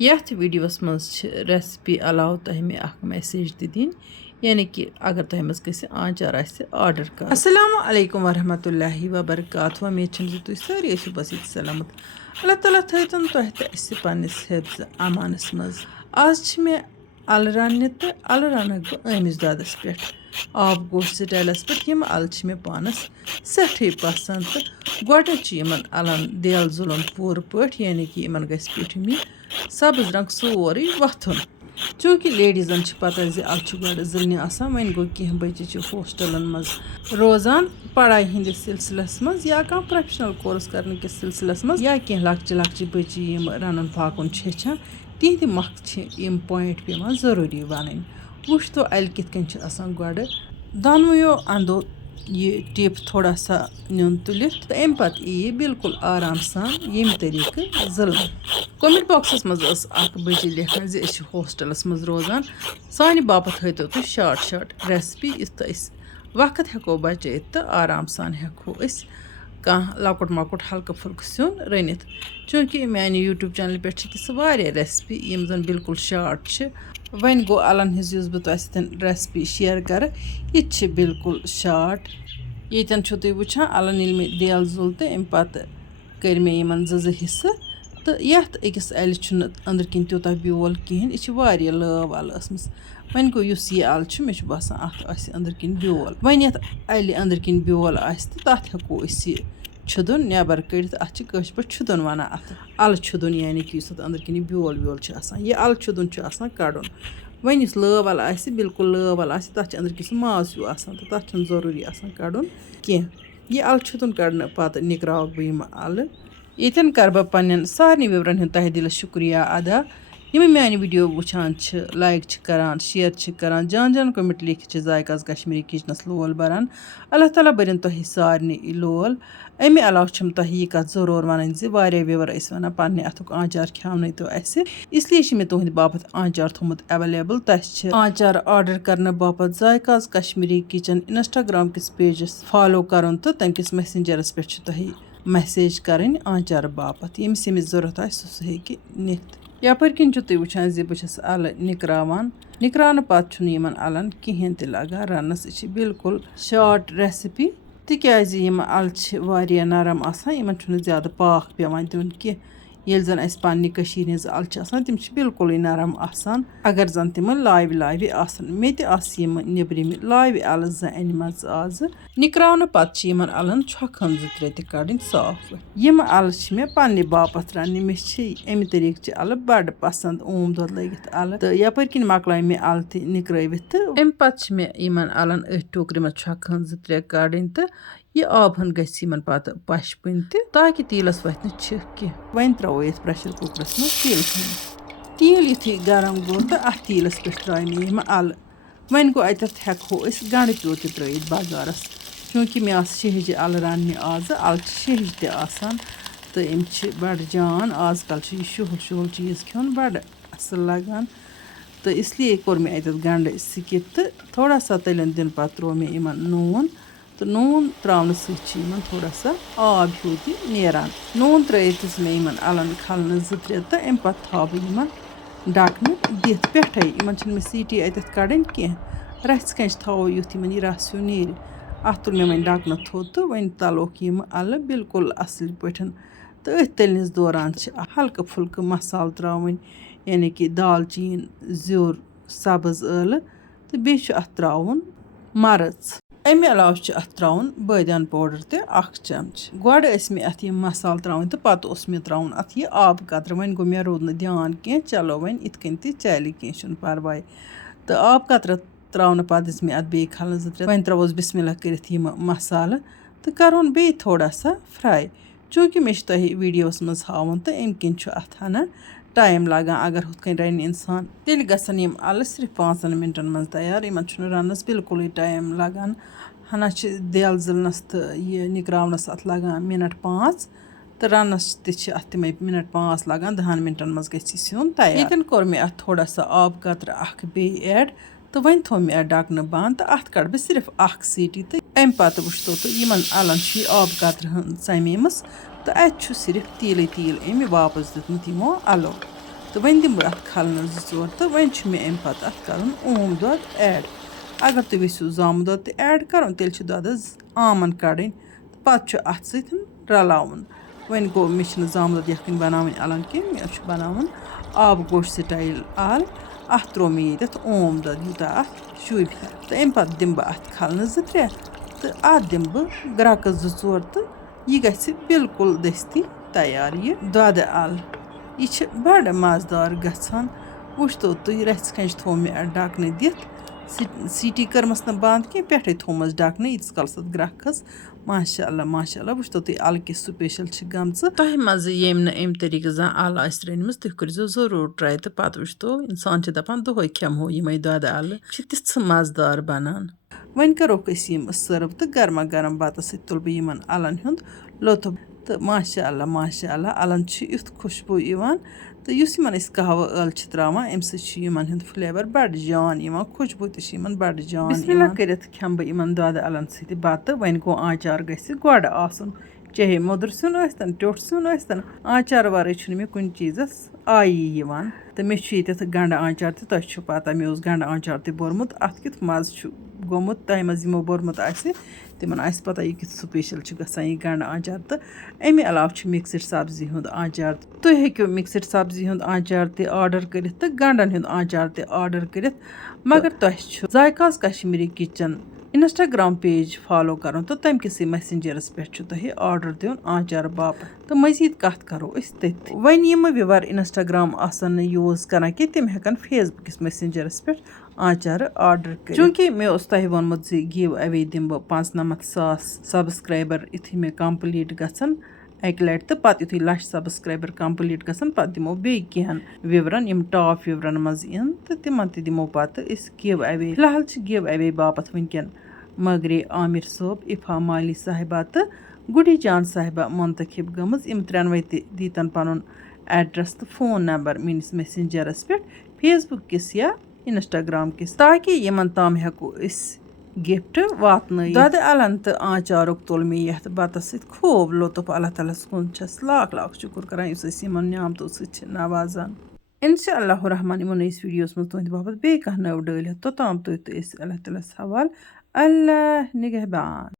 यथ वीडियोस मज रेसिपी अलाव तह मे मैसेज दिन यानी कि अगर तह मज गि आचार आर्डर कर। अस्सलाम वालेकुम वरहमतुल्लाहि वबरकातुहू। उम्मीद तुम सारी बस सलामत। अल्लाह ताला थन तह तो पन्निस हिफ्ज़ अमानस मज। आज मे अल रन तो अल रनक बह अमिस ददस पे आब गोश स्टाइलस पे यम अल मे पानस सठे पसंद। तो गोडन अलन देल जुलन पूर पट यानी कि इन गि पिठमी सब्ज रंग सोरे वथुन। चूँकि लेडीजन पता अल गोड जिलने आसान वन गो कह बच्चे हॉस्टलन मज रोजान पढ़ाई हंदिस सिलसिलस मज या कह प्रोफेशनल कोर्स करने के सिलसिलस मज या कह लक्चे लक्चे बच्चे रन पाकुन हेचान तिहद मख पॉइंट पे जरूरी वन। वुच तो अल कित गोड दोनों अंदो ये टिप थोड़ा सा नुन तुलित तो अम पे यह बिल्कुल आराम सान ये तरीक़ जिलन। कमेंट बॉक्सस मज बच्चे लिखान हॉस्टलस मज रोजान सानि बापत हतो तुम शार्ट रेसिपी इत वक्त हेको बचित तो आराम सान हेको कह लकुट मकुट हल्का फुल्क सिन रनित। चूँकि माने यूट्यूब चैनल पे वारिया रेसिपी यम जन बिल्कुल शार्ट वन गो अलन हज बह रेसिपी शेयर कर ये बिल्कुल शार्ट। यन तुम वुचान अलन मे देल जुल तो अम पे कर मे इन ज हिस्से तो यथ अकिस अल अंदर किन तूता ब्योल कहें यह लव अल वन गो यह अल मे बसान अत अंदर किन ब्योल वन ये अल अंदर किन ब्योल तथ हेको छुदन नबर कड़ित अत पे छुदन वन अत अल छुदन यानी कि अंदर किन ब्योल व्योल यह अल छुदन कड़न। वन लव अल बिल्कुल लव अल तथ अंदर किस माज हूँ तो तथ जरूरी कड़न कह यह अल छुदन कड़न पे निकराव बह अल। यन कर बह पन्न सारे विवरन तह दिल शुक्रिया अदा यम मानी वीडियो वुचान लाइक करान शेयर करान जान जान कमेंट लिखित जायकाज कश्मीरी किचनस लोल बरान। अल्लाह ताला बरन तह सारे लोल। अमे अलाव तह यह कत जरूर वन वारिया विवर वन पन्ने अथुक आचार खेवन तो इसलिए मे तुहद बापत आचार थोमुत अवेलेबल। तह आचार आर्डर करने बापत जायकाज कश्मीरी किचन इंस्टाग्राम किस पेजस फॉलो कर तो तम किस मैसेंजरस पे तह मैसेज करें आचार बापत यमिस जरूरत सह हेकि नित। यपर किन तुम वुचान बस अल निकरान पे अलन कहें त लगान रनस बिल्कुल शार्ट रेसिपी तिकाज अल वारिया नरम आसान इन ज्यादा पाक पेवान दिन कह ये जन पन्ने कशीर हज अल तम बिल्कुल नरम आसान अगर जन तिम लाव लाव आसन मे नब्रिम लाव अल अनम आज निकरान पे अलन छखन जो त्रे कड़ साफ यम अल मे पन्ने बापत रन मे अमि तरीक़ अल बड़ पसंद ओम दोद लगित अल तो यपर किन मकल मे अल निकरावित तो अम पे मे अलन अथ टोकर मे छखन जो त्रे कड़ तो यह आबहन गन पे पशपन ताकि तीलस वथ छक कह वन त्रो ये प्रेशर कुकरस मज तील युथी गरम गो तो अ तीलस पे त्रा मे अल वन गो अतथ हेको गंड प्यो त्रित बगारस चूँकि मे शहज अल रन आज अल शहज तसान तो अम बड़ जान आजकल शुहल शुहल चीज़ खेन बड़ असल लगान तो इसलिए कोर मे अतथ गंड स्किप तो थोड़ा सा तलन दिन पे त्रो मे नून तो नून त्रावन समान थोड़ा सा आब हूँ नीरान नून त्रित मे अलन खलन जो त्रे तो अम पे थो बह ढकन दिथ पे इन सीटी अतथ कड़न कह रच कंच थो युथ यह रस हूँ नीर अत तुल मे वन ढकन थोद तो वन तलोक अल बिल्कुल असल पे तो अथ तलनस दौरान हल्का फुल्का मसाल त्रावन यानी कि दालचीन ज़्यूर सब्ज ٲलہٕ तो बे त्रावन मरच अमे अलाव अत त्रावन बदियान पाउडर तो 1 चमच गोड मे अत मसाल त्रावन तो पत मे त्रावन अत यह आब कतर वन गो मे रोद न ध्यान कह चलो वन इत कन चल कह परवाय तो आब कतर त्रावन पे मे अत बे खलन जो त्रे वन त्रोस बिस्मिल्लाह कर मसाल तो करोन बे थोड़ा सा फ्राई। चूँकि मे तह वीडियोस मज हावन तो अम किन अत हना टाइम लगान अगर हुत कन रन इंसान तेल गसन अल सिर्फ 5 मिनटन मज तैयार इन रनस बिल्कुल टाइम लगान हना देल जिलनस तो यह निकरावनस अत लगान मिनट 5 तो रनस तमें मिनट 5 लगान 10 मिनटन मज गि सिन तैयार। यन कोर मे अत थोड़ा सा आब कतर अख बे ऐड तो वन थो मे ढकन बंद तो अत कड़ बह सिर्फ 1 सीटी तो अम पे वुचतो तो इन अलन आब कतर समेमस तो अत सिर्फ तील तील अम वापस दितमुत यमो अलो تہٕ وۄنۍ دِمہٕ بہٕ اَتھ کھَلنہٕ 2-4 تہٕ وۄنۍ چھُ مےٚ اَمہِ پَتہٕ اَتھ کَرُن اوم دۄد ایڈ. اگر تُہۍ یژھِو زامُت دۄد تہِ ایڈ کَرُن تیٚلہِ چھِ دۄدَس آمَن کَڑٕنۍ تہٕ پَتہٕ چھُ اَتھ سۭتۍ رَلاوُن. وۄنۍ گوٚو مےٚ چھِنہٕ زامُت دۄد یَکھٕنۍ بَناوٕنۍ اَلَن کینٛہہ مےٚ چھُ بَناوُن آبہٕ گوش سٹایل اَل. اَتھ ترٛوو مےٚ ییٚتٮ۪تھ اوم دۄد یوٗتاہ اَتھ شوٗبہِ ہا تہٕ اَمہِ پَتہٕ دِمہٕ بہٕ اَتھ کھَلنہٕ 2-3 تہٕ اَتھ دِمہٕ بہٕ گرٛٮ۪کہٕ 2-4 تہٕ یہِ گژھِ بِلکُل دٔستی تیار یہِ دۄدٕ اَل. یہِ چھِ بَڑٕ مَزٕدار گژھان. وٕچھتو تُہۍ رَژھِ کھَنٛجہِ تھوٚو مےٚ اَتھ ڈَکنہٕ دِتھ سیٖٹی کٔرمَس نہٕ بنٛد کینٛہہ پٮ۪ٹھَے تھوٚمَس ڈَکنہٕ ییٖتِس کالَس اَتھ گرٛٮ۪کھ کھٔژ. ماشاء اللہ ماشاء اللہ وٕچھتو تُہۍ اَلہٕ کِس سُپیشَل چھِ گٔمژٕ. تۄہہِ منٛزٕ ییٚمۍ نہٕ اَمہِ طریٖقہٕ زانٛہہ اَلہٕ آسہِ رٔنۍمٕژ تُہۍ کٔرۍزیو ضٔروٗر ٹرٛاے تہٕ پَتہٕ وٕچھتو اِنسان چھِ دَپان دۄہَے کھٮ۪مہو یِمَے دۄدٕ اَلہٕ چھِ تِژھٕ مَزٕدار بَنان. وۄنۍ کَروکھ أسۍ یِم سٔرٕو تہٕ گرما گرم بَتَس سۭتۍ تُلہٕ بہٕ یِمَن اَلَن ہُنٛد لُطُف. تہٕ ماشاء اللہ اَلَن چھُ یُتھ خوشبوٗ یِوان تہٕ یُس یِمَن أسۍ قہوٕ ٲلہٕ چھِ ترٛاوان اَمہِ سۭتۍ چھُ یِمَن ہُنٛد فٕلیوَر بَڑٕ جان یِوان خوشبوٗ تہِ چھِ یِمَن بَڑٕ جان بِسمہِ اللہ کٔرِتھ کھٮ۪مہٕ بہٕ یِمَن دۄدٕ اَلَن سۭتۍ بَتہٕ. وۄنۍ گوٚو آنچار گژھِ گۄڈٕ آسُن چاہے موٚدُر سیُن ٲسۍتَن ٹیوٚٹھ سیُن ٲسۍتَن آنچار وَرٲے چھُنہٕ مےٚ کُنہِ چیٖزَس آیی یِوان. تہٕ مےٚ چھُ ییٚتٮ۪تھ گَنٛڈٕ آنچار تہِ تۄہہِ چھُ پَتہ مےٚ اوس گَنٛڈٕ آنچار تہِ بوٚرمُت. اَتھ کیُتھ مَزٕ چھُ گوٚمُت تۄہہِ منٛز یِمو بوٚرمُت آسہِ تِمَن آسہِ پَتہ یہِ کیُتھ سُپیشَل چھُ گژھان یہِ گَنٛڈٕ آنچار. تہٕ اَمہِ علاوٕ چھُ مِکسٕڈ سبزی ہُنٛد آنچار تہِ. تُہۍ ہیٚکِو مِکسٕڈ سبزی ہُنٛد آنچار تہِ آرڈَر کٔرِتھ تہٕ گَنٛڈَن ہُنٛد آنچار تہِ آرڈَر کٔرِتھ. مگر تۄہہِ چھُ ذایقاز Kashmiri kitchen Instagram page follow کَرُن تہٕ تَمہِ کِسٕے مٮ۪سٮ۪نجَرَس پٮ۪ٹھ چھُ تۄہہِ آرڈَر دیُن آنچار باپَتھ تہٕ مٔزیٖد کَتھ کَرو أسۍ تٔتھۍ. وۄنۍ یِمہٕ وِوَر اِنَسٹاگرٛام آسَن نہٕ یوٗز کَران کینٛہہ تِم ہٮ۪کَن فیس بُکِس مٮ۪سٮ۪نجَرَس پٮ۪ٹھ آنچارٕ آرڈَر کٔرِتھ. چوٗنٛکہِ مےٚ اوس تۄہہِ ووٚنمُت زِ گِو اَوے دِمہٕ بہٕ 95,000 سَبسکرایبَر یُتھُے مےٚ کَمپٕلیٖٹ گژھن اَکہِ لَٹہِ تہٕ پَتہٕ یُتھُے 1,00,000 سَبسکرایبَر کَمپٕلیٖٹ گژھن پَتہٕ دِمو بیٚیہِ کینٛہَن وِورَن یِم ٹاپ وِورَن منٛز یِن تہٕ تِمَن تہِ دِمو پَتہٕ أسۍ گِو اَوے. فِلحال چھِ گِو اَوے باپَتھ وٕنۍکٮ۪ن مٔگرے عامِر صٲب اِفا مالی صاحبہ تہٕ گُڈی جان صاحبہ مُنتخب گٔمٕژ. یِم ترٛٮ۪نوَے تہِ دیٖتَن پَنُن ایڈرَس تہٕ فون نمبر میٛٲنِس مٮ۪سٮ۪نجَرَس پٮ۪ٹھ فیس بُک کِس یا اِنَسٹاگرٛام کِس تاکہِ یِمَن تام ہٮ۪کو أسۍ گِفٹ واتنٲیِتھ. دۄدٕ اَلَن تہٕ آنچارُک تُل مےٚ یَتھ بَتَس سۭتۍ خوب لُطُف. اللہ تعالیٰ ہَس کُن چھَس لاکھ لاکھ شُکُر کَران یُس أسۍ یِمَن نعمتو سۭتۍ چھِ نوازان. اِنشاء اللہ الرحمٰن یِمو نٔیِس ویٖڈیوَس منٛز تُہٕنٛدِ باپَتھ بیٚیہِ کانٛہہ نٔو ڈٲلۍ ہٮ۪تھ توٚتام تُہۍ تہٕ أسۍ اللہ تعالیٰ ہَس حوالہٕ. اللہ نِگہبان.